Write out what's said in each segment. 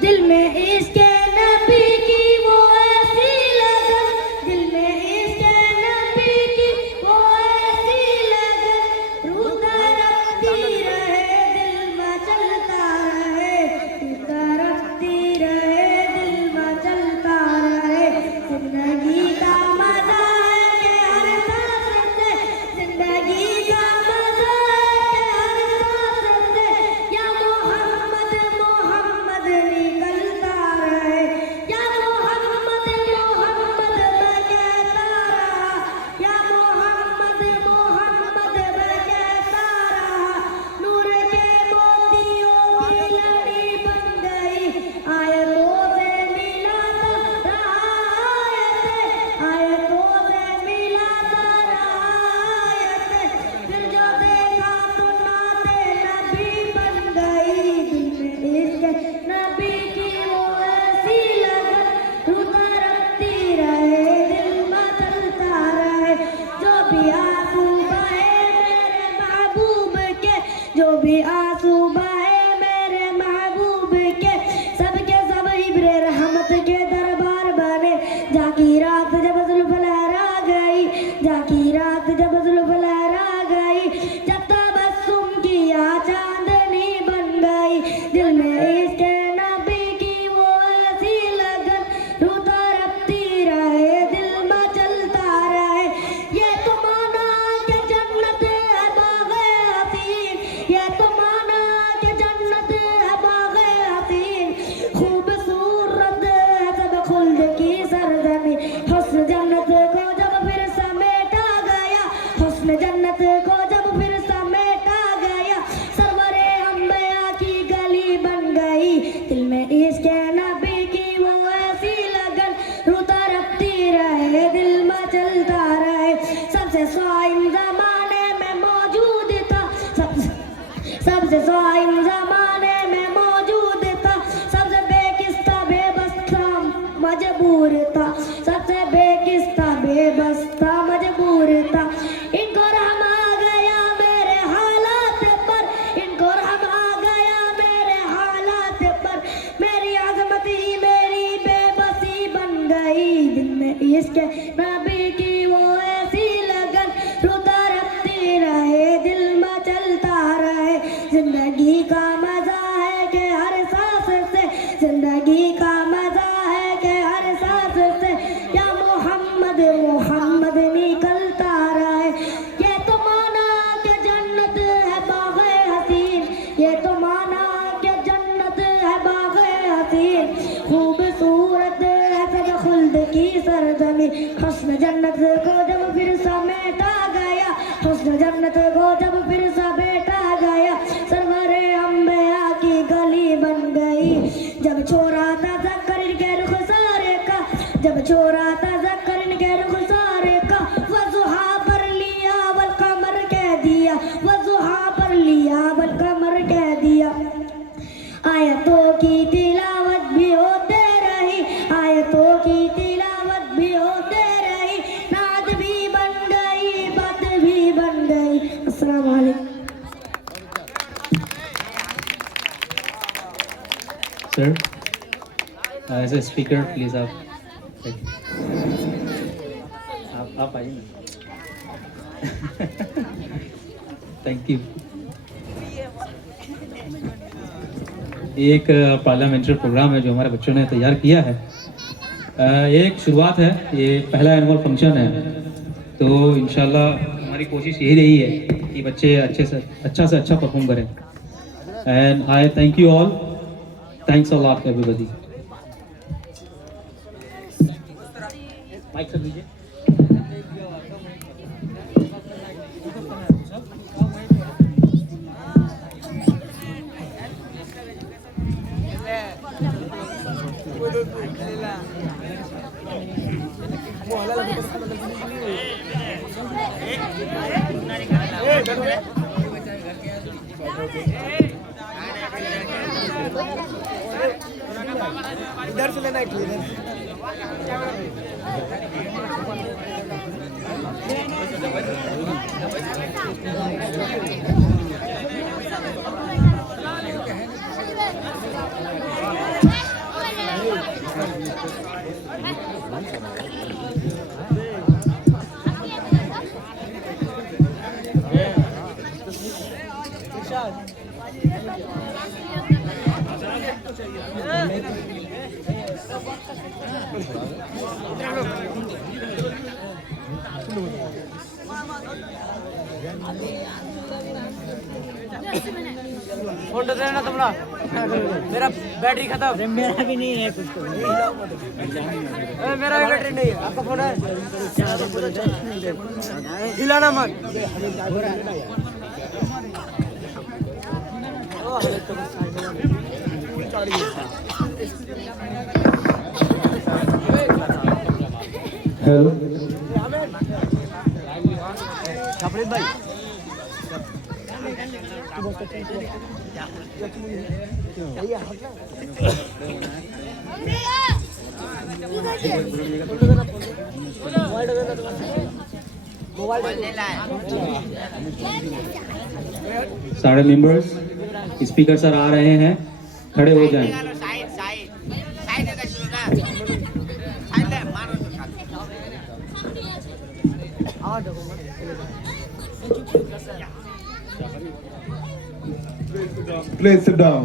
दिल में इसके नबी की वो ऐसी लगन, दिल में इसके नबी की वो ऐसी लगन, रूह तरफती रहे दिल में चलता रहे, रूह तरफती रहे दिल में चलता रहे। जिंदगी का मजा है कि हर सांस से, जिंदगी का मजा है कि हर सांस से, या मोहम्मद मोहम्मद निकलता रहे, या मोहम्मद मोहम्मद मैं कहता रहा, या मोहम्मद मोहम्मद मैं कहता रहा। नूर के मोतियों की लड़ी बन गई, आयतों से मिलाता रहा आयतें, आयतों से मिलाता रहा आयतें, फिर जो देखा तो नाते नबी बन गई। दिल में इश्क नबी की वो ऐसी लगन, रूह तरफती रहे दिल में चलता रहे। जो भी आंसू बहे मेरे महबूब के, जो भी आंसू बहे मेरे महबूब के, सबके सब इब्रे रहमत के दरबार बने। जाकी रात जब जुल्फ लहरा गई, जाकी रात जब जुल्फ लहरा गई, जब तबस्सुम किया चांदनी बन गई। दिल में इसके नबी की वो ऐसी लगन, रूह तरफती रहे दिल में चलता रहे। ये तो माना कि जन्नत है बाग़े हसीन, ये तो माना कि जन्नत है बाग़े हसीन, खूबसूरत है सब खुल्द की सरजमी। हुस्न जन्नत को जब फिर समेटा गया, हुस्न जन्नत को जब फिर समेटा गया, सरवरे अंबिया की गली बन गई। दिल में इसके नबी की वो ऐसी लगन, रूह तरफती रहे दिल में चलता रहे। सबसे स्वाइम जमाने में मौजूद था, सबसे स्वाइम जमाने में मौजूद था, सबसे बेकिस था बेबस था मजबूर था, सबसे बेकिस था बेबस था मजबूर था। इनको रहम आ गया मेरे हालात पर, इनको रहम आ गया मेरे हालात पर, मेरी अजमत ही मेरी बेबसी बन गई। दिल में इसके नबी की वो ऐसी लगन, रूह तरफती रहे दिल में चलता रहे। जिंदगी का मजा है कि हर सांस से, जिंदगी का मजा है कि हर सांस से, या मोहम्मद मोहम्मद निकलता रहे। ये तो माना कि जन्नत है बाग़े हसीन, ये तो माना कि जन्नत है बाग़े हसीन, खूबसूरत है सब खुल्द की सरजमी। हुस्न जन्नत को जब फिर समेटा गया, हुस्न जन्नत को जब फिर समेटा गया, सरवरे अंबिया की गली बन गई। जब छोरा था ज़क्र इनके रुखसारे का, जब छोरा था ज़क्र इनके रुखसारे का, वज़ुहा पर लिया वल कमर कह दिया, वज़ुहा पर लिया वल कमर कह दिया। आयतों की तिलावत भी होते रही, आयतों की तिलावत भी होते रही, नाद भी बन गई बात भी बन गई। अस्सलाम वालेकुम। Sir, as a speaker, please आप आइए ना। Thank you. ये एक पार्लियामेंट्री प्रोग्राम है जो हमारे बच्चों ने तैयार किया है। ये एक शुरुआत है, ये पहला एनुअल फंक्शन है, तो इंशाल्लाह हमारी कोशिश यही रही है कि बच्चे अच्छे से अच्छा परफॉर्म करें। And I thank you all, thanks a lot everybody. Mic कर लीजिए। इधर से लेना है क्लीनर। फोन तो देना तुमरा मेरा बैटरी खत्म मेरा भी नहीं है कुछ तो मेरा भी बैटरी नहीं है आपका फोन है हिलाना मत हेलो छपड़ित भाई सारे मेंबर्स स्पीकर सर आ रहे हैं, खड़े हो जाएं। Please sit down.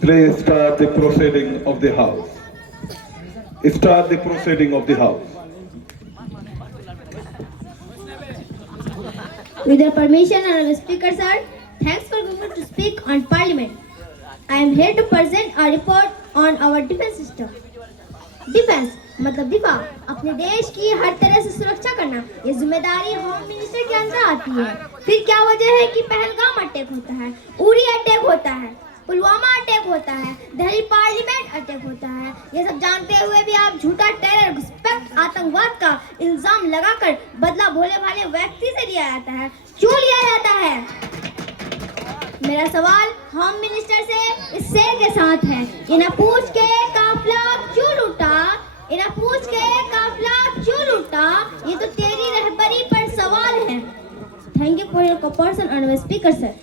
Please start the proceeding of the house. Start the proceeding of the house. With your permission, Honorable Speaker Sir, thanks for giving me to speak on Parliament. I am here to present a report on our defense system. Defence मतलब दिफा, अपने देश की हर तरह से सुरक्षा करना, ये जिम्मेदारी होम मिनिस्टर के अंदर आती है। फिर क्या वजह है कि पहलगाम अटैक होता है, उरी अटैक होता है, पुलवामा अटैक होता है, दिल्ली पार्लियामेंट अटैक होता है। ये सब जानते हुए भी आप झूठा टेरर, घुसपैठ, आतंकवाद का इल्जाम लगाकर बदला भोले भाले व्यक्ति से लिया जाता है। क्यों लिया जाता है? मेरा सवाल होम मिनिस्टर से इस शेर के साथ है। इन्हें पूछ के काफिला क्यों लूटा? इन्हें पूछ के काफिला क्यों लूटा? ये तो तेरी रहबरी पर सवाल है। Thank you for your cooperation honourable speaker sir.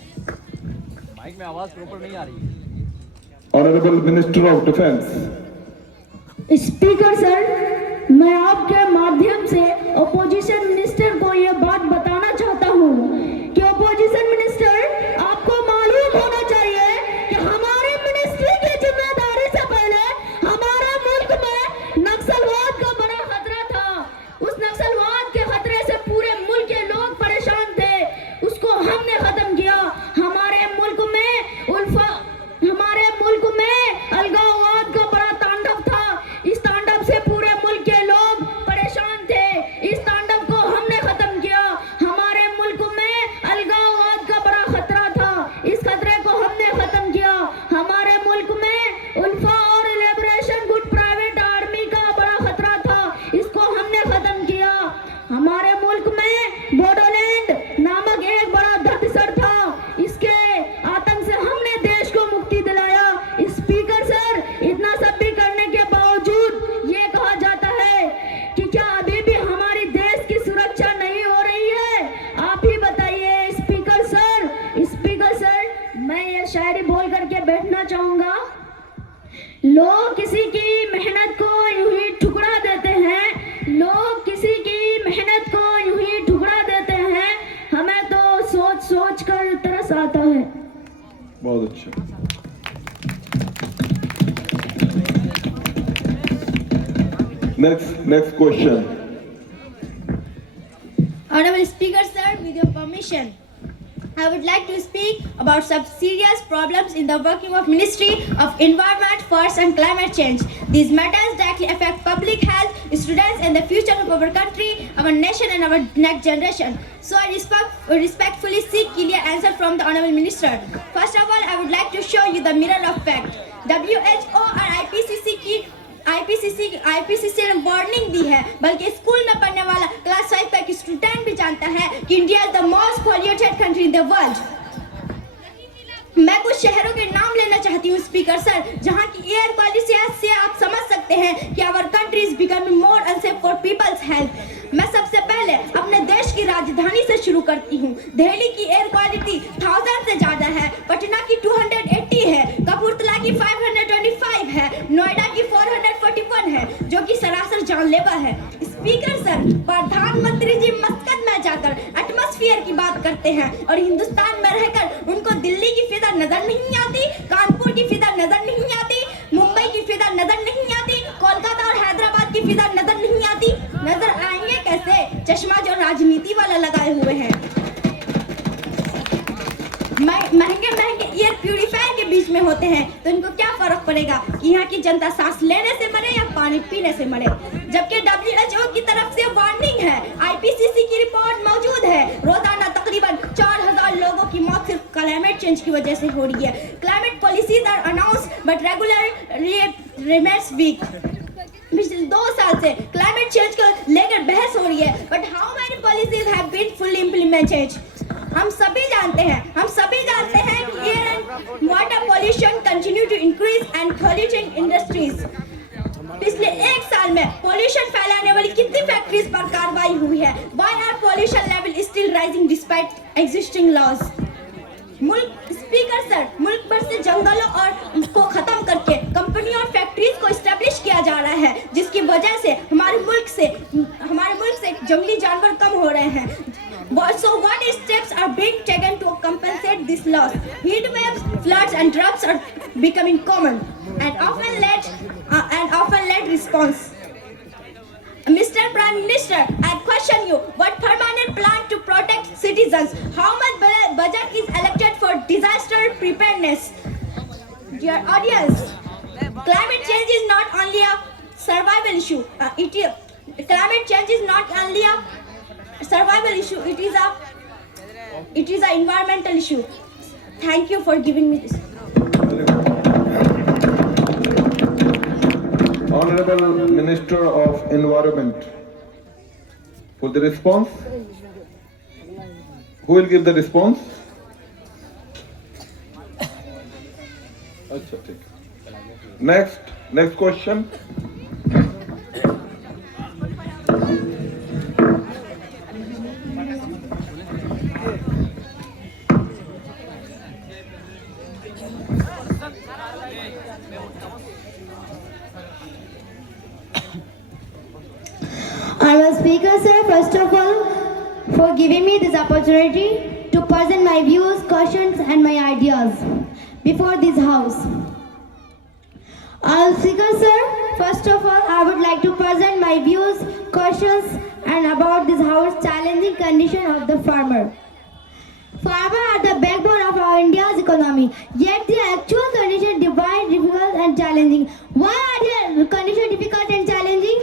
Mic में आवाज प्रॉपर नहीं आ रही। Honorable Minister of Defence. Speaker sir, मैं आपके माध्यम से अपोजिशन मिनिस्टर को ये बात बताना चाहता हूँ कि अपोजिशन मिनिस्टर, आपको मालूम होना चाहिए कि हमारे मिनिस्ट्री की जिम्मेदारी से पहले हमारे मुल्क में नक्सलवाद का बड़ा खतरा था। उस नक्सलवाद के खतरे से पूरे मुल्क के लोग परेशान थे, उसको हमने खत्म किया। हमारे मुल्क में अलगाववाद का बड़ा तांडव था। इस तांडव से पूरे मुल्क के लोग परेशान थे। इस तांडव को हमने खत्म किया। हमारे मुल्क में अलगाववाद का बड़ा खतरा था, इस खतरे को हमने खत्म किया। हमारे मुल्क में उल्फा और लिबरेशन गुड प्राइवेट आर्मी का बड़ा खतरा था, इसको हमने खत्म किया। हमारे मुल्क में बोडोलैंड नामक एक बड़ा दहशत था, इसके आतंक से हमने देश को मुक्ति दिलाया। स्पीकर सर, इतना सब भी करने के बावजूद ये कहा जाता है कि क्या अभी भी हमारी देश की सुरक्षा नहीं हो रही है? आप ही बताइए स्पीकर सर। स्पीकर सर, मैं ये शायरी बोल करके बैठना चाहूंगा। लोग किसी की मेहनत को यूं ही ठुकरा देते हैं, लोग किसी की मेहनत को यूं ही ठुकरा देते हैं, हमें तो सोच सोच कर तरस आता है। बहुत अच्छा। Next question. Honorable Speaker sir, with your permission, I would like to speak about some serious problems in the working of Ministry of Environment, Forest and Climate Change. These matters directly affect public health, students and the future of our country, our nation and our next generation. So I respectfully seek clear answer from the Honorable Minister. First of all, I would like to show you the mirror of fact. WHO और IPCC ने warning दी है, बल्कि school में पढ़ने वाला class 5 तक की student भी जानता है कि India is the most polluted country in the world. मैं कुछ शहरों के नाम लेना चाहती हूँ स्पीकर सर, जहाँ की एयर क्वालिटी से आप समझ सकते हैं कि our country is becoming more unsafe for people's health. मैं सबसे पहले अपने देश की राजधानी से शुरू करती हूँ। दिल्ली की एयर क्वालिटी 1000 से ज्यादा है, पटना की 280 है, कपूरथला की 525 है, नोएडा की 441 है, जो कि सरासर जानलेवा है। स्पीकर सर, प्रधानमंत्री जी मस्कत में जाकर एटमॉस्फेयर की बात करते हैं और हिंदुस्तान में रहकर उनको दिल्ली की फिजा नजर नहीं आती, कानपुर की फिजा नजर नहीं आती, मुंबई की फिजा नजर नहीं आती, कोलकाता और हैदराबाद की फिजा नजर नहीं आती। नजर आएंगे कैसे? चश्मा जो राजनीति वाला लगाए हुए हैं। महंगे महंगे एयर प्यूरिफायर के बीच में होते हैं, तो इनको क्या फर्क पड़ेगा कि यहाँ की जनता सांस लेने से मरे या पानी पीने से मरे? जबकि WHO की तरफ से वार्निंग है, IPCC की रिपोर्ट मौजूद है, रोजाना तकरीबन 4000 लोगों की मौत सिर्फ क्लाइमेट चेंज की वजह से हो रही है। Climate policies are announced but regular remains weak. पिछले 2 साल से क्लाइमेट चेंज को लेकर बहस हो रही है, but how many policies have been fully implemented? हम सभी जानते हैं कि air and water pollution continue to increase and polluting industries. पिछले 1 साल में पॉल्यूशन फैलाने वाली कितनी फैक्ट्रीज पर कार्रवाई हुई है? Why are pollution level still rising despite existing laws? Speaker sir, मुल्क भर से जंगलों और को खत्म करके कंपनी और फैक्ट्रीज को एस्टेब्लिश किया जा रहा है, जिसकी वजह से हमारे मुल्क से जंगली जानवर कम हो रहे हैं। So what steps are being taken to compensate this loss? Heat waves, floods and droughts are becoming common and often led response. Mr. Prime Minister, I question you, what permanent plan to protect citizens? How much budget is allocated for disaster preparedness? Dear audience, climate change is not only a survival issue. Climate change is not only a survival issue. It is a environmental issue. Thank you for giving me this. Honorable Minister of Environment, for the response. Who will give the response? अच्छा, ठीक। Next question. Honorable Speaker sir, first of all, for giving me this opportunity to present my views, questions and my ideas before this house. Honorable Speaker sir, first of all, I would like to present my views, questions and about this house challenging condition of the farmer. Farmers are the backbone of our India's economy, yet the actual condition divide, difficult and challenging. Why are their condition difficult and challenging?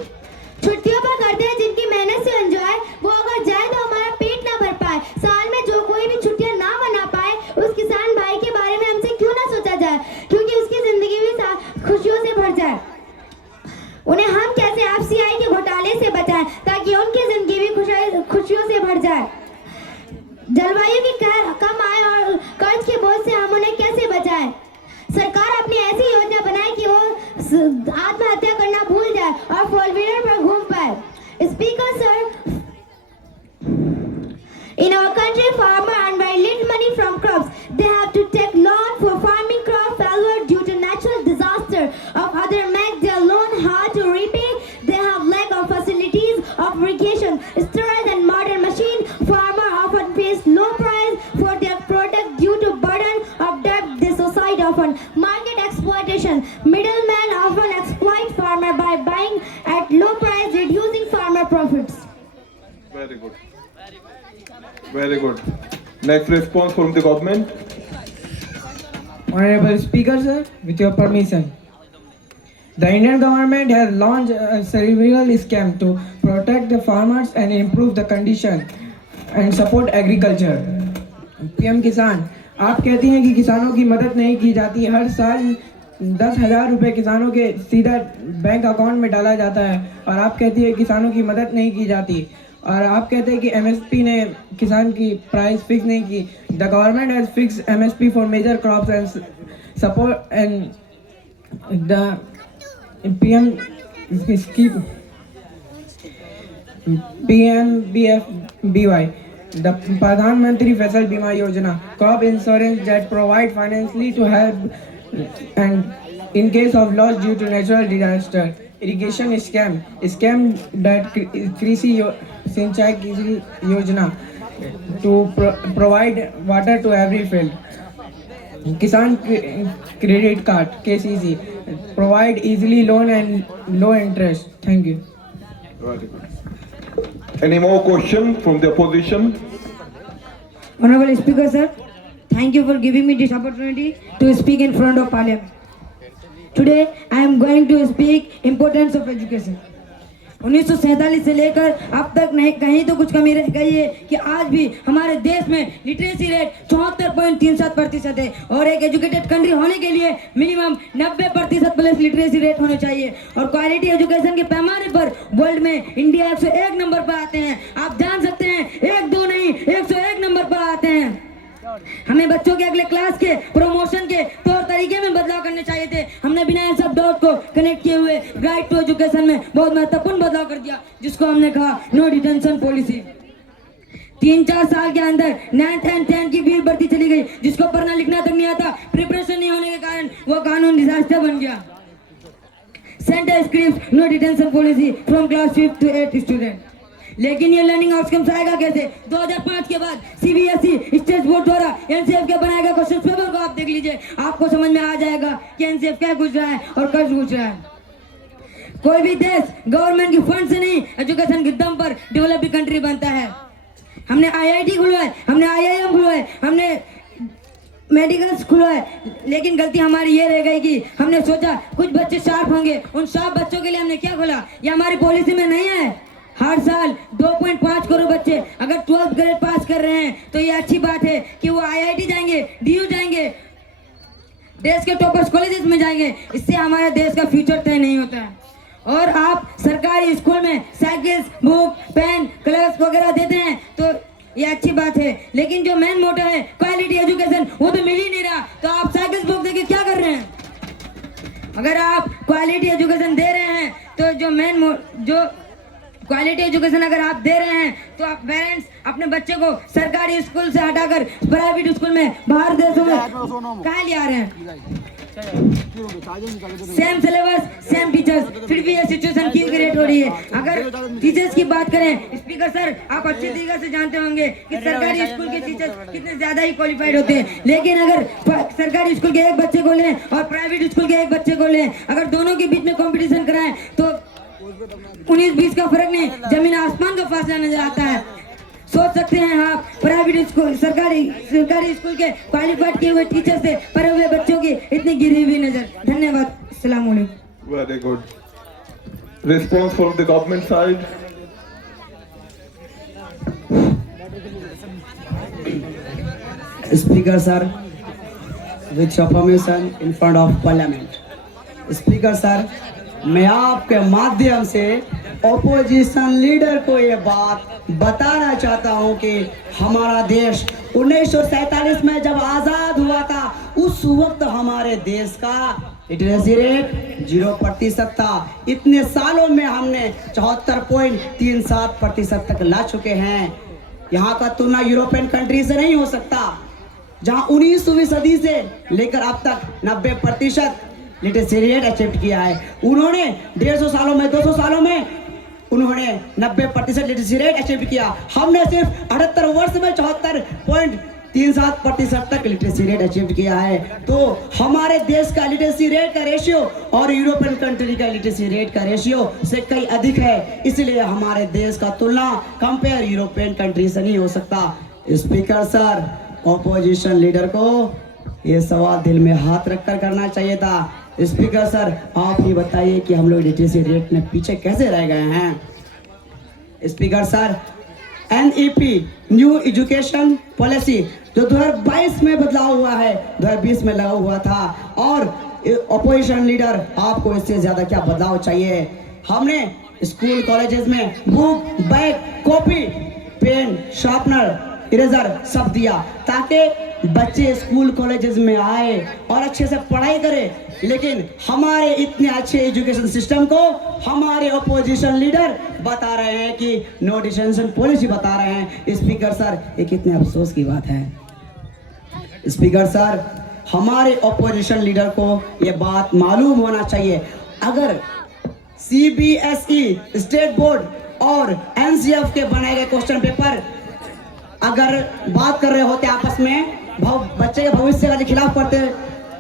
छुट्टियों पर करते हैं जिनकी मेहनत से enjoy, वो अगर जाए तो हमारा पेट ना भर पाए। साल में जो कोई भी छुट्टियां ना मना पाए, उस किसान भाई के बारे में हमसे क्यों ना सोचा जाए, क्योंकि उसकी जिंदगी भी खुशियों से भर जाए। उन्हें हम कैसे FCI के घोटाले से बचाएं ताकि उनकी जिंदगी भी खुशियों से भर जाए। जलवायु की कहर कम आए और कर्ज के बोझ से हम उन्हें कैसे बचाएं। सरकार अपनी ऐसी योजना बनाए कि वो आत्महत्या करना भूल जाए और फोर व्हीलर पर घूम पाए। Speaker sir, in our country farmers earn very little money from crops. They have to take loan for farming crop failure due to natural disaster. Of other make their loan hard to repay. They have lack of facilities of irrigation, storage and modern machine. Farmers often face low price for their product due to burden of debt they society often. Market exploitation. Middlemen often exploit farmer by buying at low price, reducing farmer profits. Very good. Very good. Next response from the government. Honorable Speaker sir, with your permission, the Indian government has launched a several schemes to protect the farmers and improve the condition and support agriculture. PM किसान, आप कहती हैं कि किसानों की मदद नहीं की जाती। हर साल 10,000 रुपये किसानों के सीधा बैंक अकाउंट में डाला जाता है और आप कहती है किसानों की मदद नहीं की जाती। और आप कहते हैं कि एमएसपी ने किसान की प्राइस फिक्स नहीं की। The government has fix MSP for major crops and support and the PMBFBY, the Pradhan Mantri Fasal Bima Yojana, crop insurance that provide financially to help and in case of loss due to natural disaster. Irrigation scam that Krishi Sinchai Yojana to provide water to every field. Kisan Credit Card KCC provide easily loan and low interest. Thank you. Very good. Any more question from the opposition? Honorable Speaker, sir, thank you for giving me this opportunity to speak in front of Parliament. Today, I am going to speak importance of education. 1947 से लेकर अब तक नहीं कहीं तो कुछ कमी रह गई है कि आज भी हमारे देश में लिटरेसी रेट 74.37% है और एक एजुकेटेड कंट्री होने के लिए मिनिमम 90% प्लस लिटरेसी रेट होने चाहिए और क्वालिटी एजुकेशन के पैमाने पर वर्ल्ड में इंडिया 101 नंबर पर आते हैं। आप जान सकते हैं 1-2 नहीं 101 नंबर पर आते हैं। हमें बच्चों के अगले क्लास के प्रमोशन के तौर तरीके में बदलाव करने चाहिए थे। हमने बिना इन सब डॉट को कनेक्ट किए हुए राइट टू एजुकेशन में बहुत महत्वपूर्ण बदलाव कर दिया, जिसको हमने कहा नो डिटेंशन पॉलिसी। 3-4 साल के अंदर 9th and 10th की भी भर्ती चली गई, जिसको पढ़ना लिखना तक नहीं आता। प्रिपरेशन नहीं होने के कारण वो कानून डिजास्टर बन गया। Centre script no detention policy from class 5th to 8th student. लेकिन ये लर्निंग आउटकम्स आएगा कैसे? 2005 के बाद सीबीएसई स्टेट बोर्ड द्वारा एनसीएफ के बनाएगा क्वेश्चन पेपर को आप देख लीजिए, आपको समझ में आ जाएगा कि एनसीएफ क्या पूछ रहा है और कब पूछ रहा है। कोई भी देश गवर्नमेंट की फंड से नहीं एजुकेशन के दम पर डेवलपिंग कंट्री बनता है। हमने आईआईटी खुलवाए, हमने आईआईएम खुलवाए, हमने मेडिकल खुलवाए, लेकिन गलती हमारी ये रह गई कि हमने सोचा कुछ बच्चे शार्प होंगे, उन शार्प बच्चों के लिए हमने क्या खोला? ये हमारी पॉलिसी में नहीं है। हर साल 2.5 करोड़ बच्चे अगर 12th ग्रेड पास कर रहे हैं तो ये अच्छी बात है कि वो आईआईटी जाएंगे, डीयू जाएंगे, देश के टॉपर्स कॉलेजेस में जाएंगे। इससे हमारे देश का फ्यूचर तय नहीं होता है। और आप सरकारी स्कूल में साइकिल्स, बुक, पेन, क्लास वगैरह देते हैं तो ये अच्छी बात है, लेकिन जो मेन मोटो है क्वालिटी एजुकेशन वो तो मिल ही नहीं रहा। तो आप साइकिल्स, बुक देके क्या कर रहे हैं? अगर आप क्वालिटी एजुकेशन दे रहे हैं तो जो क्वालिटी एजुकेशन अगर आप दे रहे हैं तो आप पेरेंट्स अपने बच्चे को सरकारी स्कूल से हटाकर प्राइवेट स्कूल में बाहर देशों में कहाँ ले आ रहे हैं? सेम सिलेबस, सेम टीचर्स, फिर भी ये सिचुएशन क्यों क्रिएट हो रही है? अगर टीचर्स की बात करें, स्पीकर सर आप अच्छे तरीके से जानते होंगे कि सरकारी स्कूल के टीचर्स कितने ज्यादा ही क्वालिफाइड होते हैं, लेकिन अगर सरकारी स्कूल के एक बच्चे को लें और प्राइवेट स्कूल के एक बच्चे को लें, अगर दोनों के बीच में कॉम्पिटिशन कराएं तो 19-20 का फर्क नहीं, जमीन आसमान का फासला नजर आता है। सोच सकते हैं आप प्राइवेट स्कूल सरकारी स्कूल के क्वालिफाइड किए हुए टीचर से पढ़े हुए बच्चों की इतनी गिरी हुई नजर। धन्यवाद। अस्सलाम वालेकुम। Very good. Response from the government side. Speaker sir, with your permission in front of Parliament. Speaker sir, मैं आपके माध्यम से ओपोजिशन लीडर को ये बात बताना चाहता हूँ कि हमारा देश 1947 में जब आज़ाद हुआ था उस वक्त हमारे देश का लिटरेसी रेट 0% था। इतने सालों में हमने 74.37% तक ला चुके हैं। यहाँ का तुलना यूरोपियन कंट्री से नहीं हो सकता, जहाँ 19वीं सदी से लेकर अब तक 90% लिटरेसी रेट अचीव किया है। उन्होंने 150 सालों में 200 सालों में उन्होंने 90% लिटरेसी रेट अचीव किया। हमने सिर्फ 78 वर्ष में 74.37% तक लिटरेसी रेट अचीव किया है। तो हमारे देश का लिटरेसी रेट का रेशियो और यूरोपियन कंट्री का लिटरेसी रेट का रेशियो से कई अधिक है, इसलिए हमारे देश का तुलना कंपेयर यूरोपियन कंट्री से नहीं हो सकता। स्पीकर सर, ऑपोजिशन लीडर को ये सवाल दिल में हाथ रखकर करना चाहिए था। स्पीकर सर, आप ही बताइए कि हम लोग लिटरेसी रेट में पीछे कैसे रह गए हैं। Speaker sir, NEP new education policy जो 2022 में बदलाव हुआ है 2020 में लागू हुआ था, और ऑपोजिशन लीडर आपको इससे ज्यादा क्या बदलाव चाहिए? हमने स्कूल कॉलेजेस में book, bag, copy, pen, sharpener, eraser सब दिया ताकि बच्चे स्कूल कॉलेजेस में आए और अच्छे से पढ़ाई करें। लेकिन हमारे इतने अच्छे एजुकेशन सिस्टम को हमारे अपोजिशन लीडर बता रहे हैं कि नो डिटेंशन पॉलिसी बता रहे हैं। स्पीकर सर, ये कितने अफसोस की बात है। स्पीकर सर, हमारे अपोजिशन लीडर को ये बात मालूम होना चाहिए। अगर CBSE स्टेट बोर्ड और NCF के बनाए गए क्वेश्चन पेपर अगर बात कर रहे होते आपस में, बच्चे के भविष्य के खिलाफ पढ़ते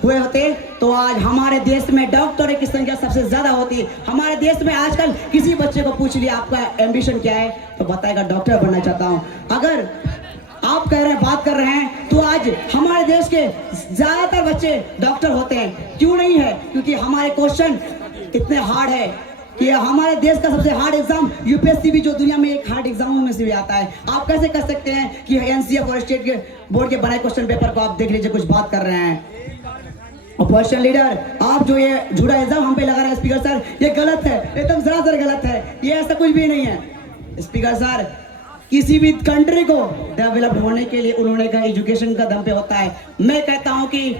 हुए होते, तो आज हमारे देश में डॉक्टरों की संख्या सबसे ज्यादा होती। हमारे देश में आजकल किसी बच्चे को पूछ लिया आपका एम्बिशन क्या है, तो बताएगा डॉक्टर बनना चाहता हूँ। अगर आप कह रहे हैं, बात कर रहे हैं, तो आज हमारे देश के ज्यादातर बच्चे डॉक्टर होते हैं। क्यों नहीं है? क्योंकि हमारे क्वेश्चन इतने हार्ड है कि हमारे देश का सबसे हार्ड एग्जाम UPSC भी जो दुनिया में एक हार्ड एग्जाम में से भी आता है। आप कैसे कर सकते हैं कि NCF और स्टेट के बोर्ड के बनाए क्वेश्चन पेपर को आप देख लीजिए, कुछ बात कर रहे हैं। अपोजिशन लीडर, आप जो ये झूठा एग्जाम हम पे लगा रहे हैं स्पीकर सर, ये गलत है, एकदम सरासर गलत है। ये ऐसा कुछ भी नहीं है। स्पीकर सर, किसी भी कंट्री को डेवलप होने के लिए उन्होंने कहा एजुकेशन का दम पे होता है। मैं कहता हूं कि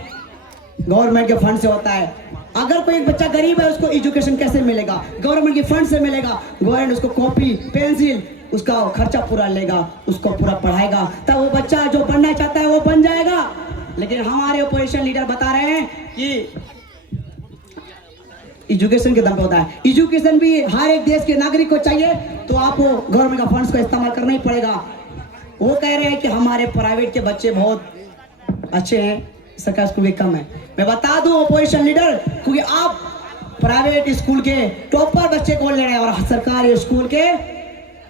गवर्नमेंट के फंड से होता है। अगर कोई बच्चा गरीब है, उसको एजुकेशन कैसे मिलेगा? गवर्नमेंट के फंड से मिलेगा। गवर्नमेंट उसको कॉपी, पेंसिल, उसका खर्चा पूरा लेगा, उसको पूरा पढ़ाएगा, तब वो बच्चा जो बनना चाहता है वो बन जाएगा। लेकिन हमारे अपोजिशन लीडर बता रहे हैं कि एजुकेशन के दम पे होता है। एजुकेशन भी हर एक देश के नागरिक को चाहिए, तो आपको गवर्नमेंट का फंड्स का इस्तेमाल करना ही पड़ेगा। वो कह रहे हैं कि हमारे प्राइवेट के बच्चे बहुत अच्छे हैं, सरकारी स्कूल के कम है। मैं बता दूं अपोजिशन लीडर, क्योंकि आप प्राइवेट स्कूल के टॉपर बच्चे को ले रहे हैं और सरकारी स्कूल के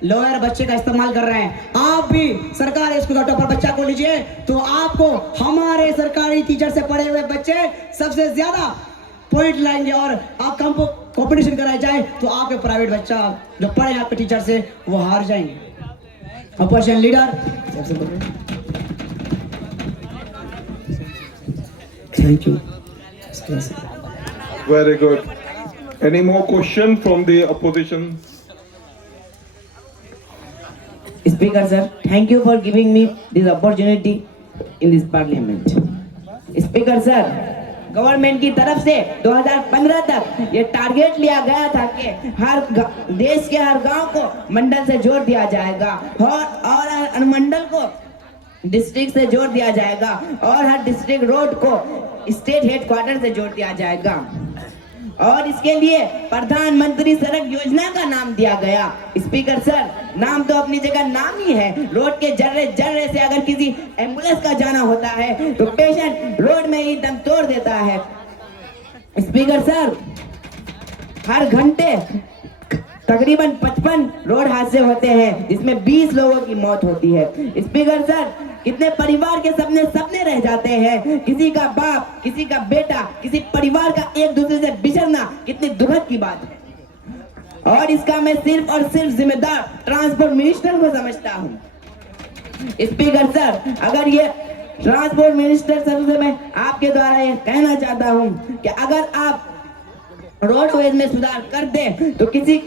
लोअर बच्चे का इस्तेमाल कर रहे हैं। आप भी सरकारी स्कूल का टॉपर बच्चा को लीजिए, तो आपको हमारे सरकारी टीचर से पढ़े हुए बच्चे सबसे ज्यादा पॉइंट लाएंगे। और आप हमको कॉम्पिटिशन कराया जाए तो आपके प्राइवेट बच्चा जो पढ़े आपके टीचर से वो हार जाएंगे। Opposition leader, thank you. Very good. Any more question from the opposition? Speaker sir, thank you for giving me this opportunity in this parliament. Speaker sir, government की तरफ से 2015 तक ये टारगेट लिया गया था कि हर देश के हर गांव को मंडल से जोड़ दिया जाएगा और अनुमंडल को डिस्ट्रिक्ट से जोड़ दिया जाएगा और हर डिस्ट्रिक्ट रोड को स्टेट हेडक्वार्टर से जोड़ दिया जाएगा। और इसके लिए प्रधानमंत्री सड़क योजना का नाम दिया गया। स्पीकर सर, नाम तो अपनी जगह नाम ही है। रोड के जर्रे से अगर किसी एम्बुलेंस का जाना होता है तो पेशेंट रोड में ही दम तोड़ देता है। स्पीकर सर, हर घंटे तकरीबन 55 रोड हादसे होते हैं, जिसमें 20 लोगों की मौत होती है। स्पीकर सर, कितने परिवार के सपने रह जाते हैं। किसी का बाप, किसी का बेटा, किसी परिवार का एक दूसरे से बिछड़ना कितनी दुखद की बात है। और इसका मैं सिर्फ और सिर्फ जिम्मेदार ट्रांसपोर्ट मिनिस्टर को समझता हूँ। स्पीकर सर, अगर ये ट्रांसपोर्ट मिनिस्टर सर से मैं आपके द्वारा ये कहना चाहता हूँ कि अगर आप रोडवेज में सुधार कर दे तो किसी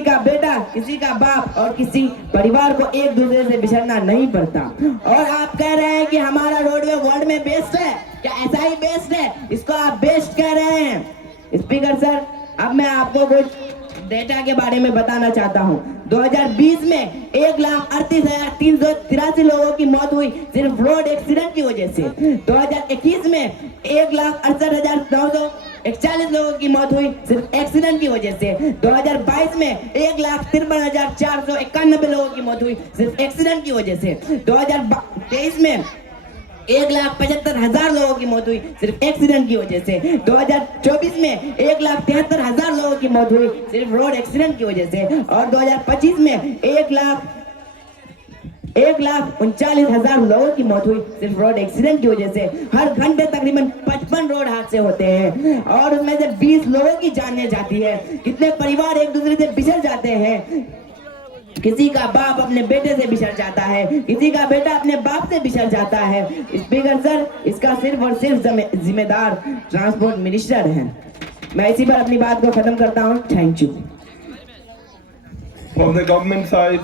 का बेटा, किसी का बाप और किसी परिवार को एक दूसरे से बिछड़ना नहीं पड़ता। और आप कह रहे हैं कि हमारा रोडवे वर्ल्ड में बेस्ट है, क्या ऐसा ही बेस्ट है? इसको आप बेस्ट कह रहे हैं। स्पीकर सर, अब मैं आपको कुछ डेटा के बारे में बताना चाहता हूँ। 2020 में 1,38,383 लोगों की मौत हुई सिर्फ रोड एक्सीडेंट की वजह से। 2021 में 1,68,941 लोगों की मौत हुई सिर्फ एक्सीडेंट की वजह से। 2022 में 1,53,491 लोगों की मौत हुई सिर्फ एक्सीडेंट की वजह से। 2023 में 1,75,000 लोगों की मौत हुई सिर्फ एक्सीडेंट की वजह से। 2024 में 1,73,000 लोगों की मौत हुई सिर्फ रोड एक्सीडेंट की वजह से। और 2025 में 1,39,000 लोगों की मौत हुई सिर्फ रोड एक्सीडेंट की वजह से। हर घंटे तकरीबन 55 रोड हादसे होते हैं और उसमें से 20 लोगों की जाने जाती है। कितने परिवार एक दूसरे से बिछड़ जाते हैं। किसी का बाप अपने बेटे से बिछड़ जाता है, किसी का बेटा अपने बाप से बिछड़ जाता है। स्पीकर सर, इसका सिर्फ और सिर्फ जिम्मेदार ट्रांसपोर्ट मिनिस्टर हैं। मैं इसी पर अपनी बात को खत्म करता हूँ। Thank you. From the government side,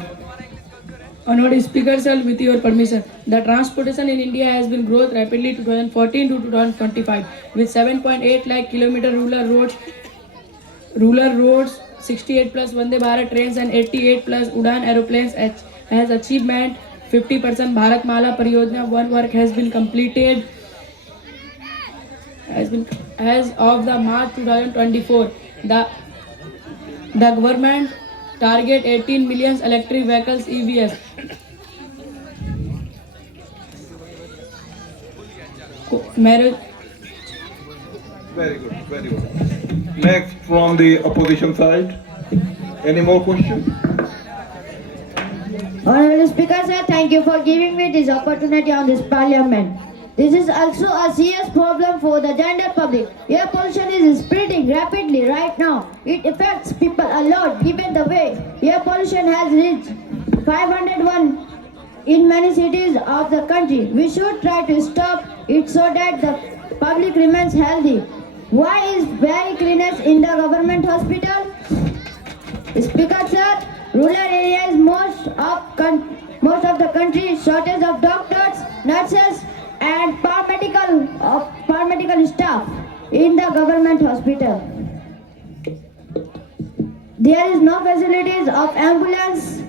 Honored Speaker sir, with your permission, the transportation in India has been growth rapidly 2014 to 2025 with 7.8 lakh kilometer rural roads, 68 plus Vande Bharat trains and 88 plus Udan aeroplanes has achievement 50% Bharat Mala Pariyojana one work has been completed as of the March 2024. The government target 18 million electric vehicles EVs. Marriage. very good, very good. Next, from the opposition side, any more questions? Honorable Speaker sir, thank you for giving me this opportunity on this parliament. This is also a serious problem for the general public. Air pollution is spreading rapidly right now. It affects people a lot given the way air pollution has reached 501 in many cities of the country. We should try to stop it so that the public remains healthy. Why is very cleanliness in the government hospital? Speaker sir, rural areas most of the country shortage of doctors, nurses and paramedical staff in the government hospital. There is no facilities of ambulance.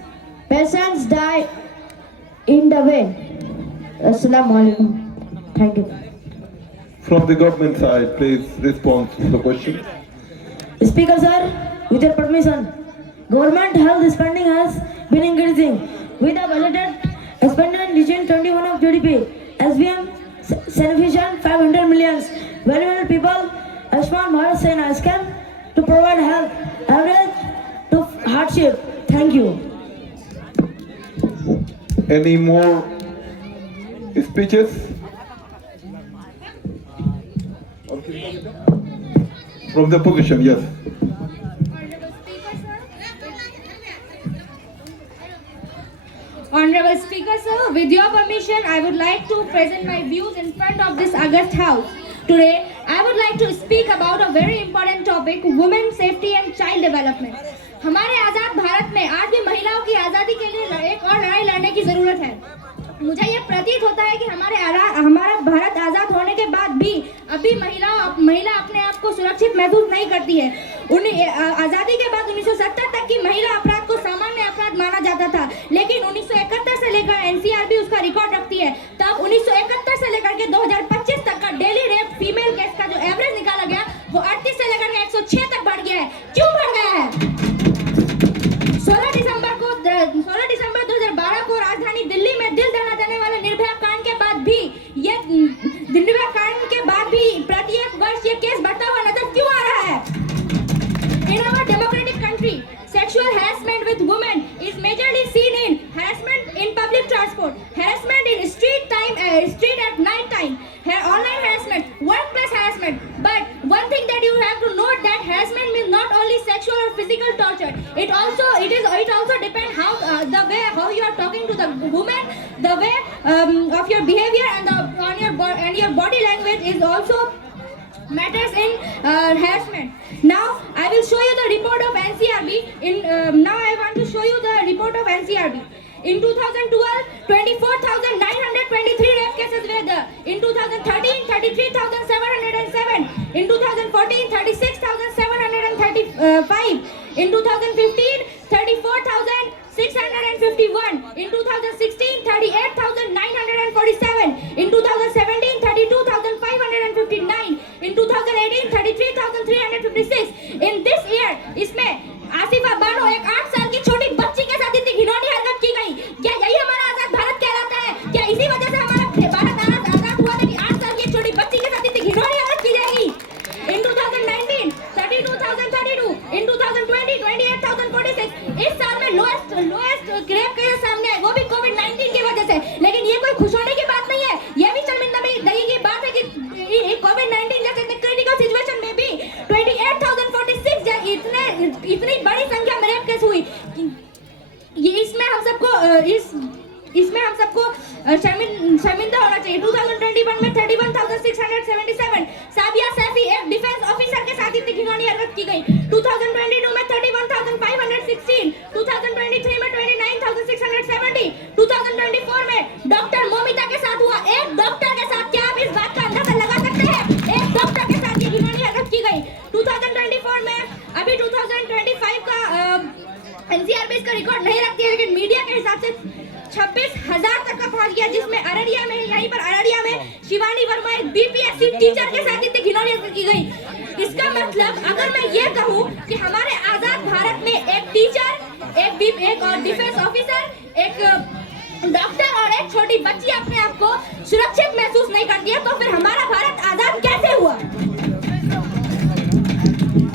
Patients die in the way. Assalamu alaikum. Thank you. From the government side, please respond to the question. Speaker sir, with your permission, government health spending has been increasing with a budgeted expenditure reaching 21 of GDP. SVM sufficient 500 millions. Valuable people, Ashman Bharat Sena scheme to provide health, average to hardship. Thank you. Any more speeches? From the opposition, yes. Honorable Speaker sir, with your permission, I would like to present my views in front of this August House. Today, I would like to speak about a very important topic, women safety and child development. हमारे आजाद भारत में आज भी महिलाओं की आजादी के लिए एक और लड़ाई लड़ने की जरूरत है। मुझे ये प्रतीत होता है कि हमारा भारत आजाद होने के बाद भी अभी महिला अपने आप को सुरक्षित महसूस नहीं करती है। आजादी के बाद 1970 तक की महिला अपराध को सामान्य अपराध माना जाता था, लेकिन 1971 से लेकर एनसीआरबी उसका रिकॉर्ड रखती है। तब 1971 से लेकर के 2025 तक का डेली रेप फीमेल केस का जो एवरेज निकाला गया वो 38 से लेकर के 106 तक बढ़ गया है। क्यों बढ़ गया है? 16 दिसंबर 2012 को राजधानी दिल्ली में दिल दहला देने वाले निर्भया कांड के बाद भी प्रत्येक वर्ष ये केस बढ़ता हुआ नजर क्यों आ रहा है? In our democratic country, sexual harassment with women is majorly seen in harassment in public transport, harassment in street at night time, online harassment, workplace harassment. But one thing that you have to note that harassment means not only sexual or physical torture. It also depends how you are talking to the woman, the way of your behavior and your body language is also matters in harassment. Now I will show you the report of NCRB. Now I want to show you the report of NCRB. In 2012, 24,923 rape cases were there. In 2013, 33,707. In 2014, 36,735. In 2015, 34,651. In 2016, 38,947. In 2017, 32,559. In 2018, 33,356. In this year, इसमें आसिफा बानो एक 8 साल की छोटी बच्ची के साथ इतनी घिनौनी हरकत की गई। क्या यही हमारा आजाद भारत कहलाता है? क्या इसी वजह से हमारा भारत आजाद हुआ था कि 8 साल की एक छोटी बच्ची के साथ इतनी घिनौनी हरकत की जाएगी? In 2019, 32,032. In 2020, 28,046. इस साल में लोएस्ट रेप केस सामने आए, वो भी कोविड-19 की वजह से। लेकिन ये कोई खुश होने की बात नहीं है। ये भी शर्मिंदगी की बात है कि कोविड-19 जैसे क्रिटिकल सिचुएशन में भी 28,046 इतनी बड़ी संख्या में रेप केस हुई। ये इसमें हम सबको शर्मिंदा होना चाहिए। 2021 में 31,677। साबिया सैफी एक डिफेंस ऑफिसर के साथ इतनी घिनौनी हरकत की गई। 2022 में 31,516, 2023 में 29,670, 2024 में डॉक्टर मोमिता के साथ हुआ। एक डॉक्टर के साथ, क्या आप इस बात का अंदाजा लगा सकते हैं? एक डॉक्टर के साथ ये घिनौनी हरकत की गई। 2024 में, अभी 2025 का एनसीआर में इसका रिकॉर्ड नहीं रखती है, लेकिन मीडिया के हिसाब से 26,000 तक का पहुंच गया, जिसमें अररिया में, यहीं पर अररिया में शिवानी वर्मा एक बीपीएससी टीचर के साथ इतनी घिनौनी हरकत की गई। इसका मतलब अगर मैं ये कहूँ कि हमारे आजाद भारत में एक टीचर, एक और डिफेंस ऑफिसर, एक डॉक्टर और एक छोटी बच्ची अपने आप को सुरक्षित महसूस नहीं करती है, तो फिर हमारा भारत आजाद कैसे हुआ?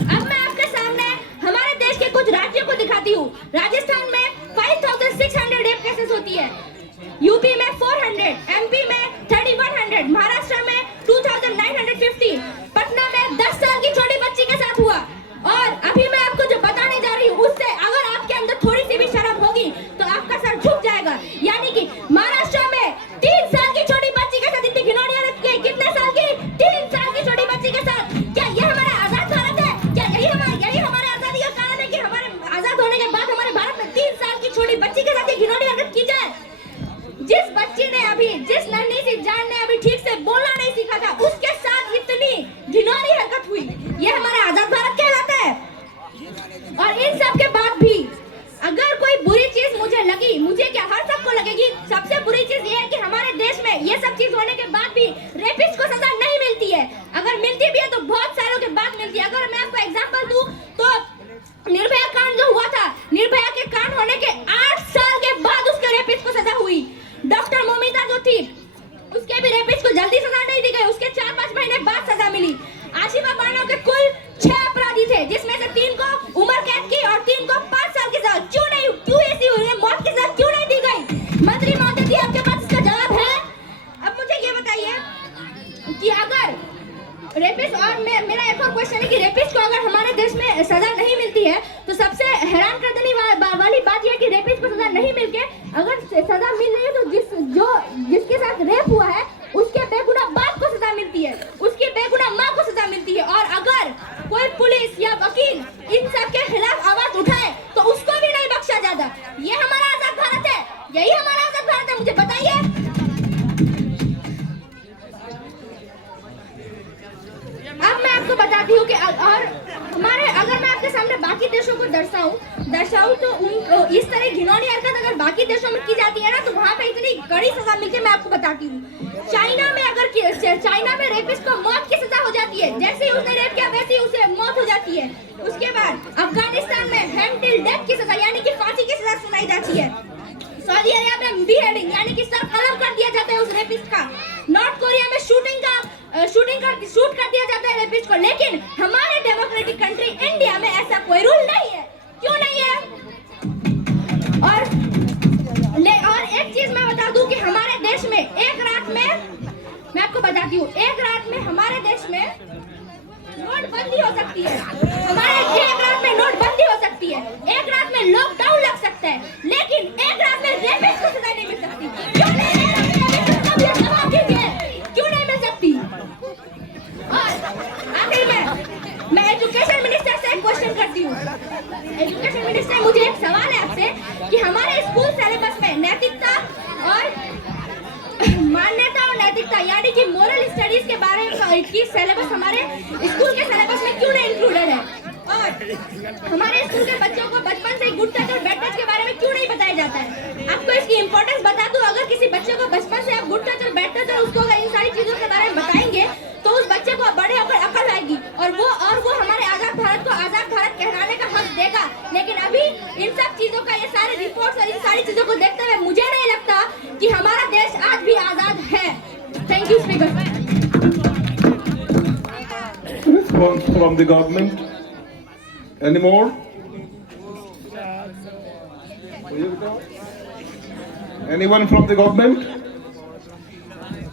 अब मैं आपके सामने हमारे देश के कुछ राज्यों को दिखाती हूँ। राजस्थान में 5,600 रेप केसेस होती है, यूपी में 400, एमपी में 3,100, महाराष्ट्र में 2,950, पटना में 10 साल की छोटी बच्ची के साथ हुआ। और अभी मैं आपको जो बताने जा रही हूँ, उससे अगर आपके अंदर थोड़ी सी भी शर्म होगी तो आपका सर झुक जाएगा। यानी कि महाराष्ट्र में 3 साल की छोटी बच्ची के साथ इतनी घिनौनी हरकत की। कितने साल की? 3 साल की छोटी बच्ची के साथ। क्या ये हमारा आजाद भारत है? क्या यही हमारे आजादी का कारण है कि हमारे आजाद होने के बाद हमारे भारत में 3 साल की छोटी बच्ची के साथ ये घिनौनी हरकत की जाए? जिस बच्ची ने अभी, जिस नन्ही सी जान ने अभी ठीक से बोलना नहीं सीखा था, उसके साथ इतनी घिनौनी हरकत हुई। ये हमारा आजाद भारत कहलाता है। और इन सब के बाद भी अगर कोई बुरी चीज मुझे लगी, मुझे क्या, हर सबको लगेगी, सबसे बुरी चीज ये है कि हमारे देश में ये सब चीज होने के बाद भी रेपिस्ट को सजा नहीं मिलती है। अगर मिलती भी है तो बहुत सालों के बाद मिलती है। अगर मैं आपको एग्जांपल दूं तो निर्भया कांड जो हुआ था, निर्भया के कांड होने के 8 साल के बाद उसके रेपिस्ट को सजा हुई। डॉक्टर मोमिता जो थी, उसके भी रेपिस्ट को जल्दी सजा नहीं दी गई, उसके 4-5 महीने बाद सजा मिली। आशिमा बानो के कुल 6 अपराधी थे, जिसमें से 3 को उम्र कैद की और 3 को 5 साल की सजा। क्यों ऐसी हुई? मौत की सजा क्यों नहीं दी गई? मंत्री महोदय जी, आपके पास इसका जवाब है? अब मुझे ये बताइए कि अगर रेपिस्ट, और मेरा एक और क्वेश्चन है कि रेपिस्ट को अगर हमारे देश में सजा नहीं मिलती है तो सबसे हैरान कर देने वाली बात यह है कि रेपिस्ट को सजा नहीं मिलके अगर सजा मिल रही है तो जिसके साथ रेप हुआ है उसके बेगुनाह बाप को सजा मिलती है, उसकी बेगुनाह माँ को सजा मिलती है। और अगर कोई पुलिस या वकील इन सब के खिलाफ आवाज उठाए तो उसको भी नहीं बख्शा जाता। ये हमारा आजाद भारत है, यही हमारा आजाद भारत है। मुझे बताइए। अब मैं आपको बताती हूँ कि और हमारे, अगर मैं आपके सामने बाकी देशों को दर्शाऊं तो इस तरह घिनौनी हरकत अगर बाकी देशों में की जाती है ना, तो वहाँ पे इतनी कड़ी सजा मिलती है। मैं आपको बताती हूँ, चाइना में रेपिस्ट को मौत की सजा हो जाती है। जैसे ही उसने रेप किया वैसे ही उसे मौत हो जाती है। उसके बाद अफगानिस्तान में हैंग टिल डेथ की सजा यानी कि फांसी की सजा सुनाई जाती है। सऊदी अरेबिया में बीहेडिंग यानी कि सर कलम कर दिया जाता है उस रेपिस्ट का। नॉर्थ कोरिया में शूट कर दिया जाता है रेपिस्ट को। लेकिन हमारे डेमोक्रेटिक कंट्री इंडिया में ऐसा कोई रूल नहीं है। क्यों नहीं है? और एक चीज मैं बता दूं कि हमारे देश में एक रात में, मैं आपको बताती हूँ, एक रात में हमारे देश में नोटबंदी हो सकती है। हमारे एक रात में नोटबंदी हो सकती है, एक रात में लॉकडाउन लग सकता है, लेकिन एक रात में रेपिस्ट को सजा नहीं मिल सकती। क्यों नहीं मिल सकती? क्यों नहीं मिल सकती? और आखिर में मैं एजुकेशन मिनिस्टर से एक क्वेश्चन करती हूँ। एजुकेशन मिनिस्टर, मुझे एक सवाल है आपसे कि हमारे स्कूल सिलेबस में नैतिकता और मान्यता और नैतिकता यानी कि मोरल स्टडीज के बारे में की सिलेबस हमारे स्कूल के सिलेबस में क्यों नहीं इंक्लूडेड है? और हमारे स्कूल के बच्चों को बचपन से गुड टच और बैड टच के बारे में क्यों नहीं बताया जाता है? आपको इसकी इंपॉर्टेंस बता दूं, अगर किसी बच्चे को बचपन से आप गुड टच और बैड टच और उसको इन सारी चीजों के बारे में बताएंगे तो उस बच्चे को बड़े होकर अकल आएगी और वो हमारे आजाद भारत को आजाद भारत कहलाने का हक देगा। लेकिन अभी इन सब चीजों का, ये सारे रिपोर्ट्स और इन सारी चीजों को देखते हुए मुझे नहीं लगता कि हमारा देश आज भी आजाद है। Thank you speaker. Response from the government. Any more? Anyone from the government?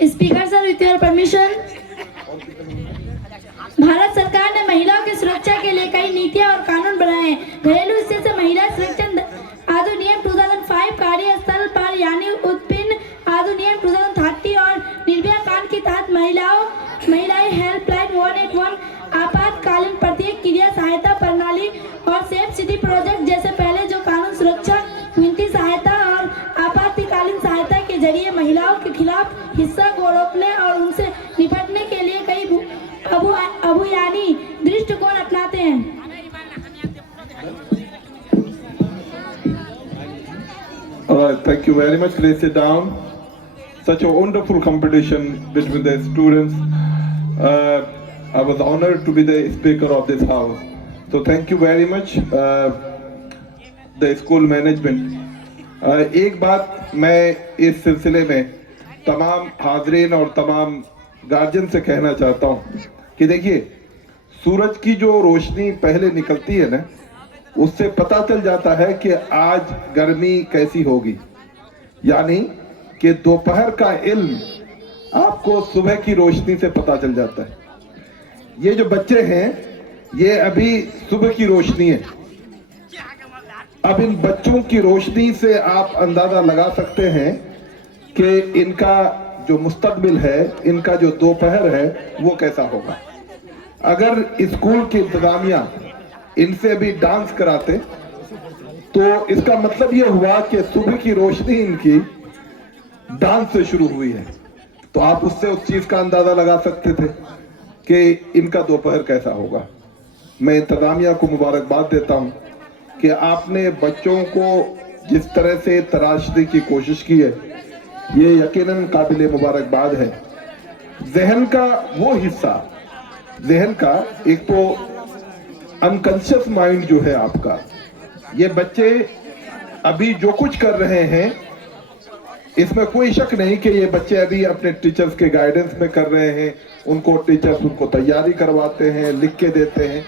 Speaker sir, with your permission, Bharat सरकार ने महिलाओं की सुरक्षा के लिए कई नीतियां और कानून बनाए हैं। घरेलू हिस्से से महिला संरक्षण अधिनियम 2005, कार्यस्थल पर यानी उत्पीड़न अधिनियम 2030 और निर्भया कांड के तहत महिलाएं हेल्पलाइन 181 आपातकालीन प्रत्येक क्रिया हिस्सा को रोकने और उनसे निपटने के लिए कई अभियानी दृष्टिकोण अपनाते हैं। All right, thank you very much. Please sit down. Such a wonderful competition between the students. I was honored to be the speaker of this house. So thank you very much, the school management. एक बात मैं इस सिलसिले में तमाम हाज़रीन और तमाम guardian से कहना चाहता हूँ कि देखिए, सूरज की जो रोशनी पहले निकलती है ना, उससे पता चल जाता है कि आज गर्मी कैसी होगी। यानी कि दोपहर का इल्म आपको सुबह की रोशनी से पता चल जाता है। ये जो बच्चे हैं, ये अभी सुबह की रोशनी है। अब इन बच्चों की रोशनी से आप अंदाजा लगा सकते हैं कि इनका जो मुस्तकबिल है, इनका जो दोपहर है, वो कैसा होगा। अगर स्कूल की इंतजामिया इनसे भी डांस कराते तो इसका मतलब ये हुआ कि सुबह की रोशनी इनकी डांस से शुरू हुई है। तो आप उससे उस चीज का अंदाजा लगा सकते थे कि इनका दोपहर कैसा होगा। मैं इंतजामिया को मुबारकबाद देता हूं कि आपने बच्चों को जिस तरह से तराशने की कोशिश की है, ये यकीनन काबिल मुबारकबाद है। जहन का वो हिस्सा, जहन का एक तो अनकॉन्शियस माइंड जो है आपका, ये बच्चे अभी जो कुछ कर रहे हैं, इसमें कोई शक नहीं कि ये बच्चे अभी अपने टीचर्स के गाइडेंस में कर रहे हैं। उनको टीचर्स उनको तैयारी करवाते हैं, लिख के देते हैं,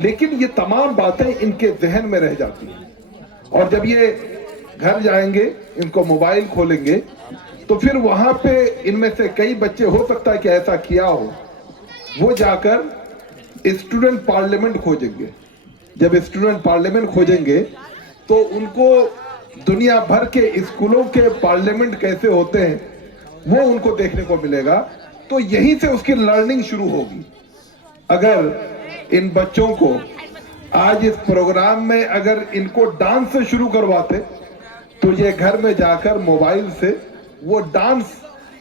लेकिन ये तमाम बातें इनके जहन में रह जाती हैं। और जब ये घर जाएंगे, इनको मोबाइल खोलेंगे, तो फिर वहां पे इनमें से कई बच्चे, हो सकता है कि ऐसा किया हो, वो जाकर स्टूडेंट पार्लियामेंट खोजेंगे। जब स्टूडेंट पार्लियामेंट खोजेंगे तो उनको दुनिया भर के स्कूलों के पार्लियामेंट कैसे होते हैं, वो उनको देखने को मिलेगा। तो यहीं से उसकी लर्निंग शुरू होगी। अगर इन बच्चों को आज इस प्रोग्राम में अगर इनको डांस से शुरू करवाते, तो ये घर में जाकर मोबाइल से वो डांस,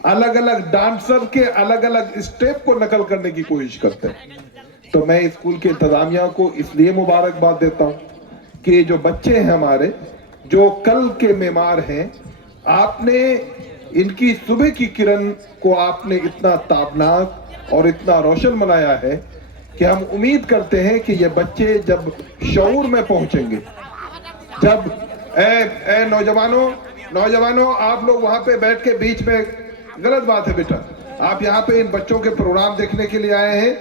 अलग अलग डांसर के अलग अलग स्टेप को नकल करने की कोशिश करते हैं। तो मैं स्कूल के इंतजामिया को इसलिए मुबारकबाद देता हूं कि जो बच्चे हैं हमारे, जो कल के मेमार हैं, आपने इनकी सुबह की किरण को आपने इतना ताबनाक और इतना रोशन बनाया है कि हम उम्मीद करते हैं कि ये बच्चे जब शऊर में पहुंचेंगे, जब नौजवानों आप लोग वहां पे बैठ के बीच में, गलत बात है बेटा, आप यहाँ पे इन बच्चों के प्रोग्राम देखने के लिए आए हैं,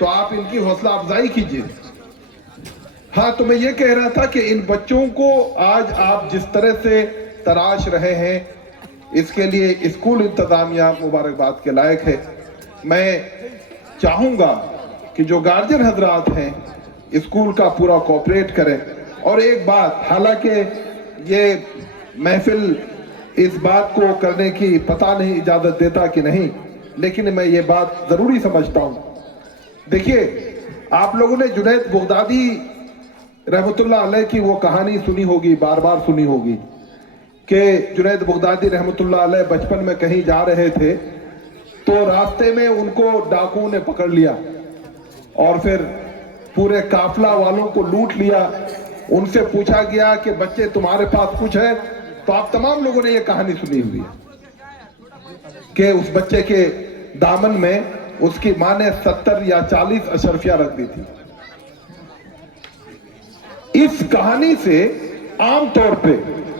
तो आप इनकी हौसला अफजाई कीजिए। हाँ, तो मैं ये कह रहा था कि इन बच्चों को आज आप जिस तरह से तराश रहे हैं, इसके लिए स्कूल इंतजामिया मुबारकबाद के लायक है। मैं चाहूंगा कि जो गार्जियन हजरात हैं, स्कूल का पूरा कोऑपरेट करें। और एक बात, हालांकि ये महफिल इस बात को करने की पता नहीं इजाजत देता कि नहीं, लेकिन मैं ये बात जरूरी समझता हूं। देखिए, आप लोगों ने जुनैद बगदादी रहमतुल्लाह अलैह की वो कहानी सुनी होगी, बार बार सुनी होगी, कि जुनैद बगदादी रहमतुल्लाह अलैह बचपन में कहीं जा रहे थे, तो रास्ते में उनको डाकुओं ने पकड़ लिया और फिर पूरे काफिला वालों को लूट लिया। उनसे पूछा गया कि बच्चे तुम्हारे पास कुछ है? तो आप तमाम लोगों ने ये कहानी सुनी हुई है कि उस बच्चे के दामन में उसकी मां ने 70 या 40 अशरफियां रख दी थी। इस कहानी से आमतौर पे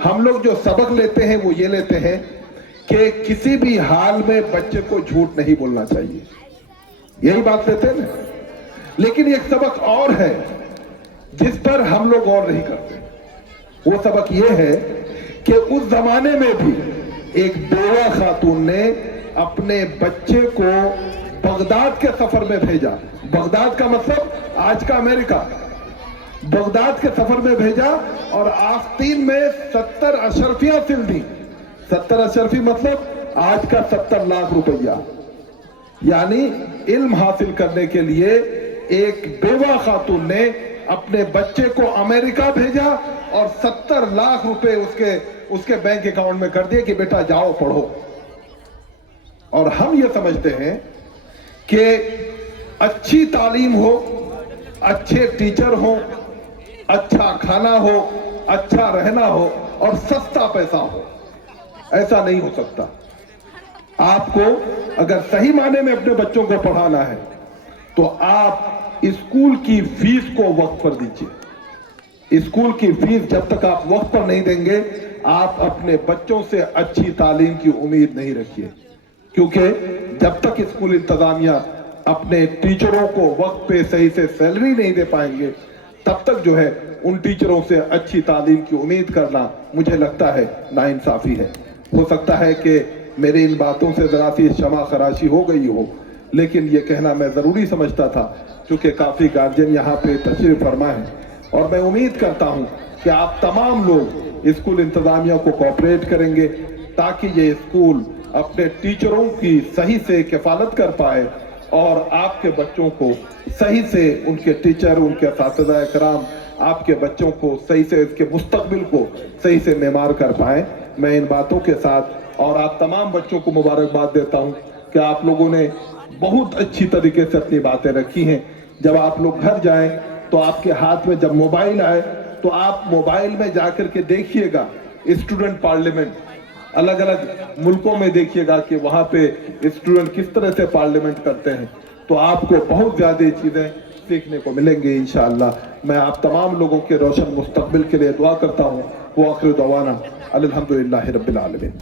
हम लोग जो सबक लेते हैं वो ये लेते हैं कि किसी भी हाल में बच्चे को झूठ नहीं बोलना चाहिए, यही बात लेते हैं ना। लेकिन एक सबक और है जिस पर हम लोग और नहीं करते। वो सबक ये है कि उस जमाने में भी एक बेवा खातून ने अपने बच्चे को बगदाद के सफर में भेजा। बगदाद का मतलब आज का अमेरिका। बगदाद के सफर में भेजा और आस्तीन में 70 अशरफियां सिल दी। 70 अशरफी मतलब आज का 70 लाख रुपया। यानी इल्म हासिल करने के लिए एक बेवा खातून ने अपने बच्चे को अमेरिका भेजा और 70 लाख रुपए उसके बैंक अकाउंट में कर दिए कि बेटा जाओ पढ़ो। और हम ये समझते हैं कि अच्छी तालीम हो, अच्छे टीचर हो, अच्छा खाना हो, अच्छा रहना हो और सस्ता पैसा हो, ऐसा नहीं हो सकता। आपको अगर सही मायने में अपने बच्चों को पढ़ाना है तो आप स्कूल की फीस को वक्त पर दीजिए। स्कूल की फीस जब तक आप वक्त पर नहीं देंगे, आप अपने बच्चों से अच्छी तालीम की उम्मीद नहीं रखिए, क्योंकि जब तक स्कूल इंतजामिया अपने टीचरों को वक्त पे सही से सैलरी नहीं दे पाएंगे, तब तक जो है उन टीचरों से अच्छी तालीम की उम्मीद करना मुझे लगता है नाइंसाफी है। हो सकता है कि मेरी इन बातों से जरा सी क्षमा खराशी हो गई हो, लेकिन ये कहना मैं जरूरी समझता था, क्योंकि काफी गार्जियन यहाँ पे तशरीफ फरमा है और मैं उम्मीद करता हूँ कि आप तमाम लोग स्कूल इंतजामिया को कोऑपरेट करेंगे ताकि ये स्कूल अपने टीचरों की सही से किफालत कर पाए और आपके बच्चों को सही से, उनके टीचर, उनके असातिज़ा इकराम आपके बच्चों को सही से, इसके मुस्तकबिल को सही से मेमार कर पाए। मैं इन बातों के साथ और आप तमाम बच्चों को मुबारकबाद देता हूँ कि आप लोगों ने बहुत अच्छी तरीके से अपनी बातें रखी हैं। जब आप लोग घर जाएं तो आपके हाथ में जब मोबाइल आए तो आप मोबाइल में जाकर के देखिएगा स्टूडेंट पार्लियामेंट, अलग अलग मुल्कों में देखिएगा कि वहाँ पे स्टूडेंट किस तरह से पार्लियामेंट करते हैं, तो आपको बहुत ज़्यादा चीज़ें सीखने को मिलेंगी इंशाअल्लाह। मैं आप तमाम लोगों के रोशन मुस्तकबिल के लिए दुआ करता हूँ। वो आखिर दवाना अल्हम्दुलिल्लाहि रब्बिल आलमीन।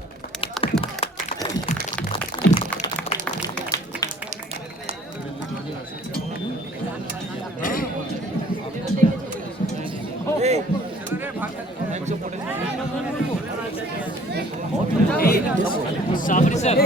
साबरी सर